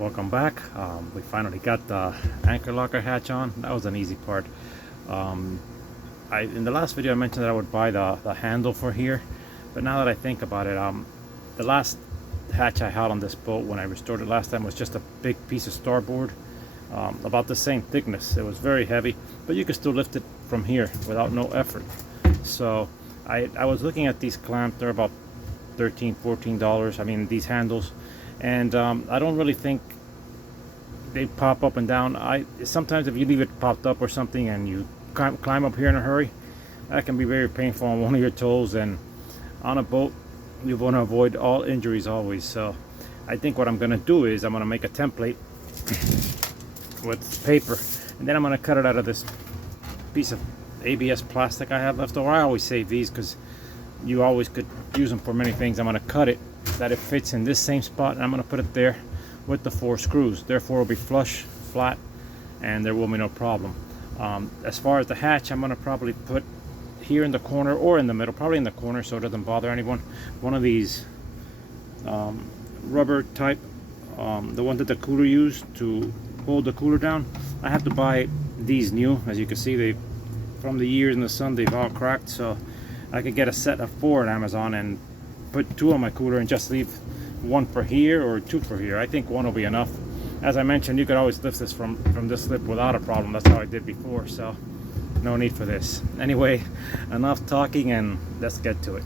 Welcome back. We finally got the anchor locker hatch on. That was an easy part. Um, in the last video I mentioned that I would buy the handle for here, but now that I think about it, the last hatch I had on this boat when I restored it last time was just a big piece of starboard, about the same thickness. It was very heavy, but you could still lift it from here without no effort. So I was looking at these clamps. They're about $13–14. I mean, these handles, and I don't really think they pop up and down. Sometimes if you leave it popped up or something and you climb up here in a hurry, that can be very painful on one of your toes, and on a boat you want to avoid all injuries always. So I think what I'm gonna do is I'm gonna make a template with paper, and then I'm gonna cut it out of this piece of ABS plastic I have left over. I always save these because you always could use them for many things. I'm gonna cut it that it fits in this same spot, and I'm gonna put it there with the 4 screws. Therefore it'll be flush, flat, and there will be no problem. As far as the hatch, I'm gonna probably put here in the corner or in the middle, probably in the corner so it doesn't bother anyone, one of these rubber type, the one that the cooler used to hold the cooler down. I have to buy these new. As you can see, they from the years in the sun, they've all cracked, so I could get a set of 4 at Amazon and put 2 on my cooler and just leave 1 for here or 2 for here. I think 1 will be enough. As I mentioned, you could always lift this from this slip without a problem. That's how I did before, so no need for this. Anyway, enough talking and let's get to it.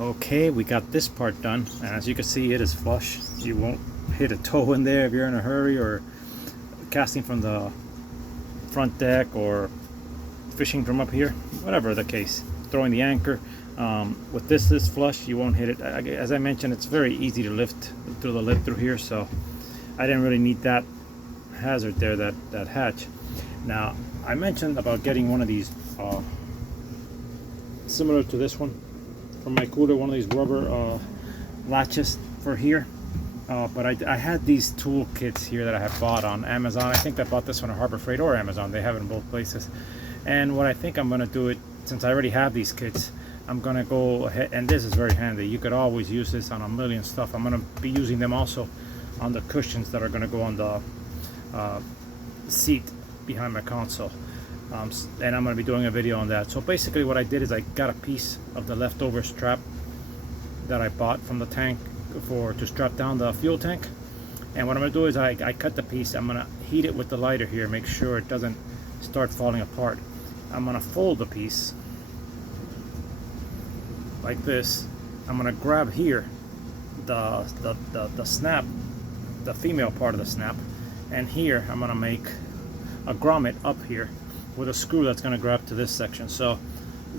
Okay, we got this part done, and as you can see, it is flush. You won't hit a toe in there if you're in a hurry or casting from the front deck or fishing from up here, whatever the case, throwing the anchor. With this flush, you won't hit it. As I mentioned, it's very easy to lift through the lip through here, so I didn't really need that hazard there, that hatch. Now, I mentioned about getting one of these similar to this one from my cooler, one of these rubber latches for here. But I had these tool kits here that I had bought on Amazon. I think I bought this one at Harbor Freight or Amazon. They have it in both places. And what I think I'm going to do it, since I already have these kits, I'm going to go ahead, and this is very handy. You could always use this on a million stuff. I'm going to be using them also on the cushions that are going to go on the seat behind my console. And I'm going to be doing a video on that. So basically what I did is I got a piece of the leftover strap that I bought from the tank to strap down the fuel tank. And what I'm going to do is I cut the piece. I'm going to heat it with the lighter here, make sure it doesn't start falling apart. I'm going to fold the piece like this. I'm going to grab here the snap, the female part of the snap, and here I'm going to make a grommet up here with a screw that's going to grab to this section. So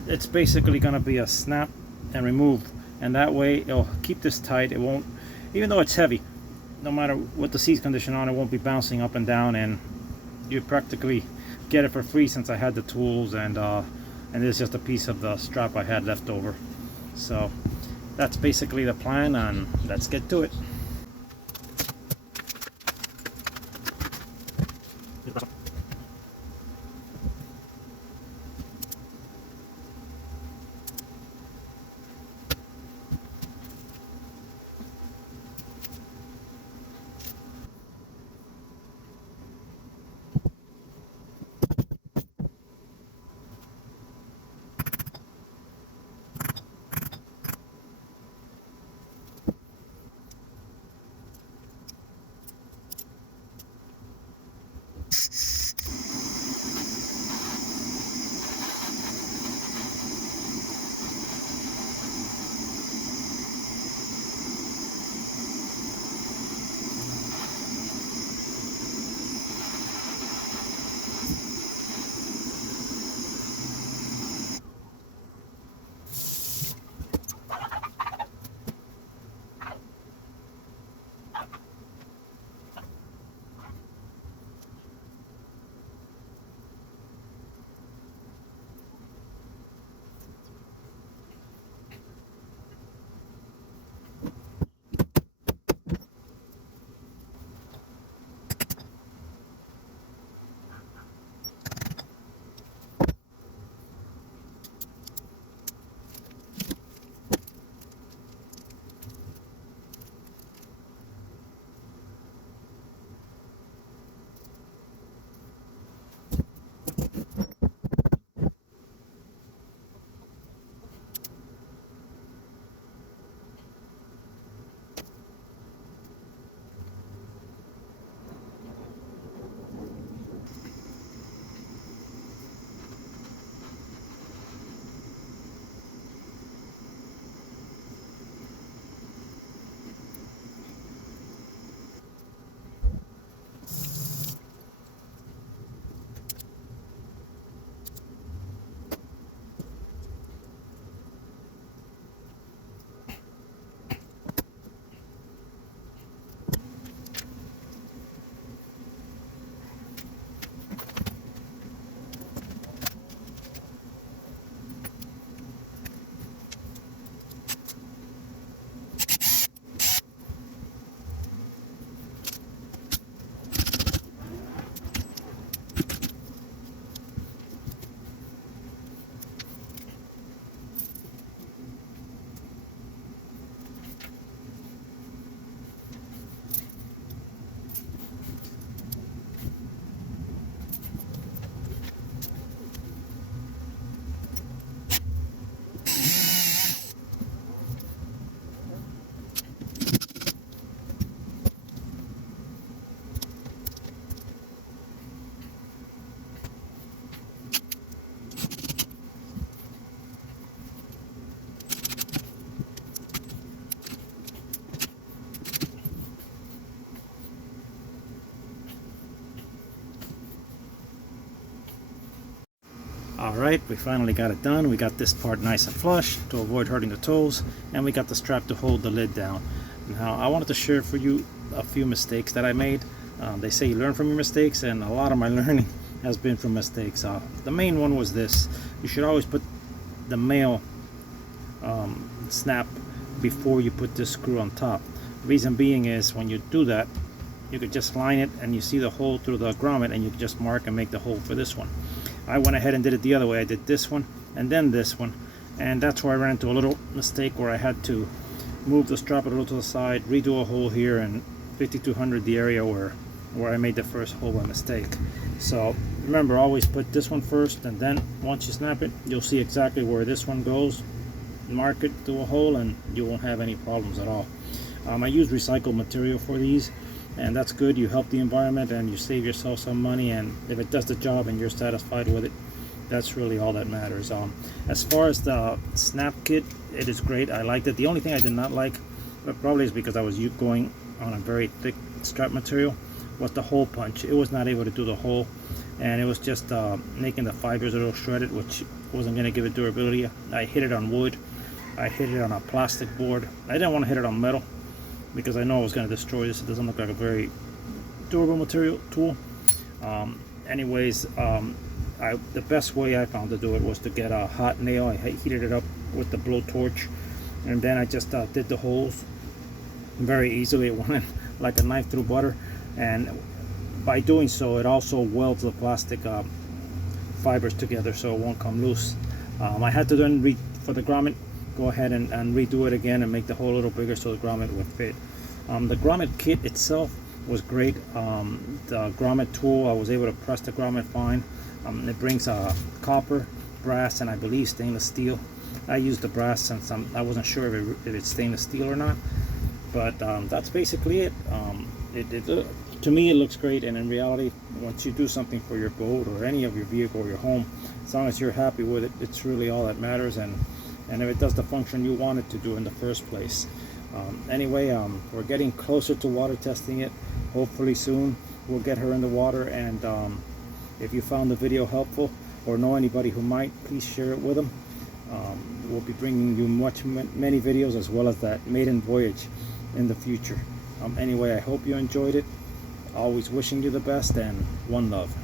it's basically going to be a snap and remove, and that way it'll keep this tight. It won't, even though it's heavy, no matter what the seat condition on, it won't be bouncing up and down, and you practically get it for free since I had the tools, and this is just a piece of the strap I had left over. So that's basically the plan, and let's get to it. Alright, we finally got it done. We got this part nice and flush to avoid hurting the toes, and we got the strap to hold the lid down. Now I wanted to share for you a few mistakes that I made. They say you learn from your mistakes, and a lot of my learning has been from mistakes. The main one was this: you should always put the male snap before you put this screw on top. Reason being is when you do that, you could just line it and you see the hole through the grommet, and you can just mark and make the hole for this one. I went ahead and did it the other way. I did this one and then this one, and that's where I ran into a little mistake where I had to move the strap a little to the side, redo a hole here, and 5200 the area where I made the first hole by mistake. So remember, always put this one first, and then once you snap it, you'll see exactly where this one goes. Mark it through a hole and you won't have any problems at all. I use recycled material for these, and that's good. You help the environment and you save yourself some money, and if it does the job and you're satisfied with it, that's really all that matters. As far as the snap kit, it is great. I liked it. The only thing I did not like, but probably is because I was going on a very thick strap material, was the hole punch. It was not able to do the hole, and it was just making the fibers a little shredded, which wasn't going to give it durability. I hit it on wood, I hit it on a plastic board. I didn't want to hit it on metal because I know I was going to destroy this. It doesn't look like a very durable material tool. Anyways, the best way I found to do it was to get a hot nail. I heated it up with the blowtorch, and then I just did the holes very easily. It went in like a knife through butter, and by doing so, it also welds the plastic fibers together so it won't come loose. I had to then for the grommet, go ahead and redo it again and make the hole a little bigger so the grommet would fit. The grommet kit itself was great. The grommet tool, I was able to press the grommet fine. It brings copper, brass, and I believe stainless steel. I used the brass since I wasn't sure if it's stainless steel or not, but that's basically it. To me it looks great, and in reality, once you do something for your boat or any of your vehicle or your home, as long as you're happy with it, it's really all that matters, and if it does the function you want it to do in the first place. Anyway, we're getting closer to water testing it. Hopefully soon we'll get her in the water, and if you found the video helpful or know anybody who might, please share it with them. We'll be bringing you many videos as well as that maiden voyage in the future. Anyway, I hope you enjoyed it. Always wishing you the best, and one love.